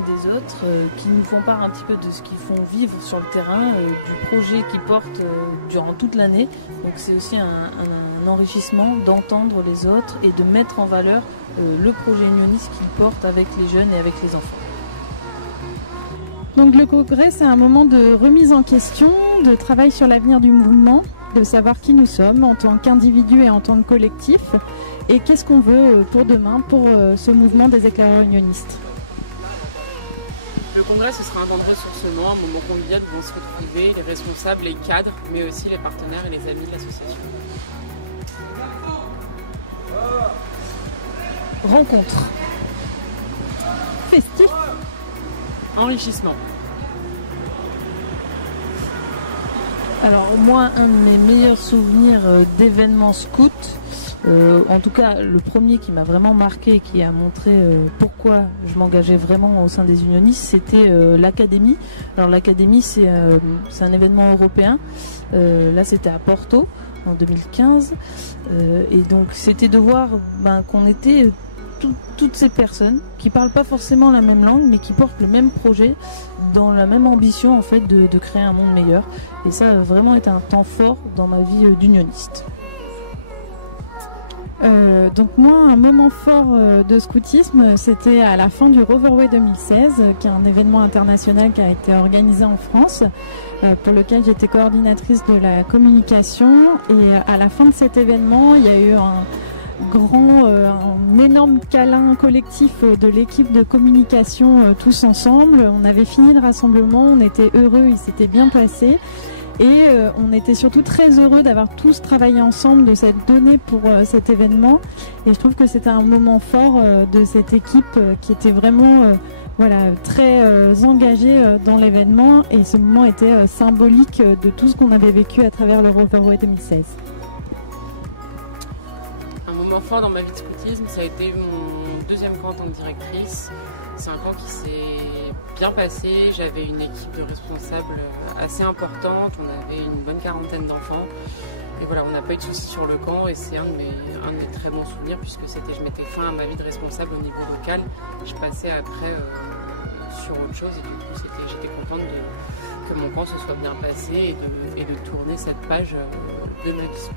et des autres, qui nous font part un petit peu de ce qu'ils font vivre sur le terrain, du projet qu'ils portent durant toute l'année. Donc c'est aussi un enrichissement d'entendre les autres et de mettre en valeur le projet unioniste qu'ils portent avec les jeunes et avec les enfants. Donc le congrès, c'est un moment de remise en question, de travail sur l'avenir du mouvement, de savoir qui nous sommes en tant qu'individus et en tant que collectif, et qu'est-ce qu'on veut pour demain, pour ce mouvement des éclaireurs unionistes. Le congrès, ce sera un temps de ressourcement, un moment convivial où vont se retrouver les responsables, les cadres, mais aussi les partenaires et les amis de l'association. Rencontre. Festif. Enrichissement. Alors moi, un de mes meilleurs souvenirs d'événements scouts, en tout cas le premier qui m'a vraiment marqué, qui a montré pourquoi je m'engageais vraiment au sein des unionistes, c'était l'académie. Alors l'académie, c'est un événement européen, là c'était à Porto en 2015, et donc c'était de voir qu'on était toutes ces personnes qui parlent pas forcément la même langue mais qui portent le même projet dans la même ambition en fait de créer un monde meilleur, et ça a vraiment été un temps fort dans ma vie d'unioniste. Donc moi, un moment fort de scoutisme, c'était à la fin du Roverway 2016, qui est un événement international qui a été organisé en France, pour lequel j'étais coordinatrice de la communication, et à la fin de cet événement, il y a eu un énorme câlin collectif de l'équipe de communication tous ensemble. On avait fini le rassemblement, on était heureux, il s'était bien passé, et on était surtout très heureux d'avoir tous travaillé ensemble, de s'être donné pour cet événement, et je trouve que c'était un moment fort de cette équipe qui était vraiment très engagée dans l'événement, et ce moment était symbolique de tout ce qu'on avait vécu à travers le Roverway 2016. Un moment fort dans ma vie de scoutisme, ça a été mon deuxième camp en tant que directrice. C'est un camp qui s'est bien passé, j'avais une équipe de responsables assez importante, on avait une bonne quarantaine d'enfants. Et voilà, on n'a pas eu de soucis sur le camp, et c'est un de mes très bons souvenirs, puisque je mettais fin à ma vie de responsable au niveau local. Je passais après sur autre chose, et du coup j'étais contente que mon camp se soit bien passé et de tourner cette page de ma vie scout.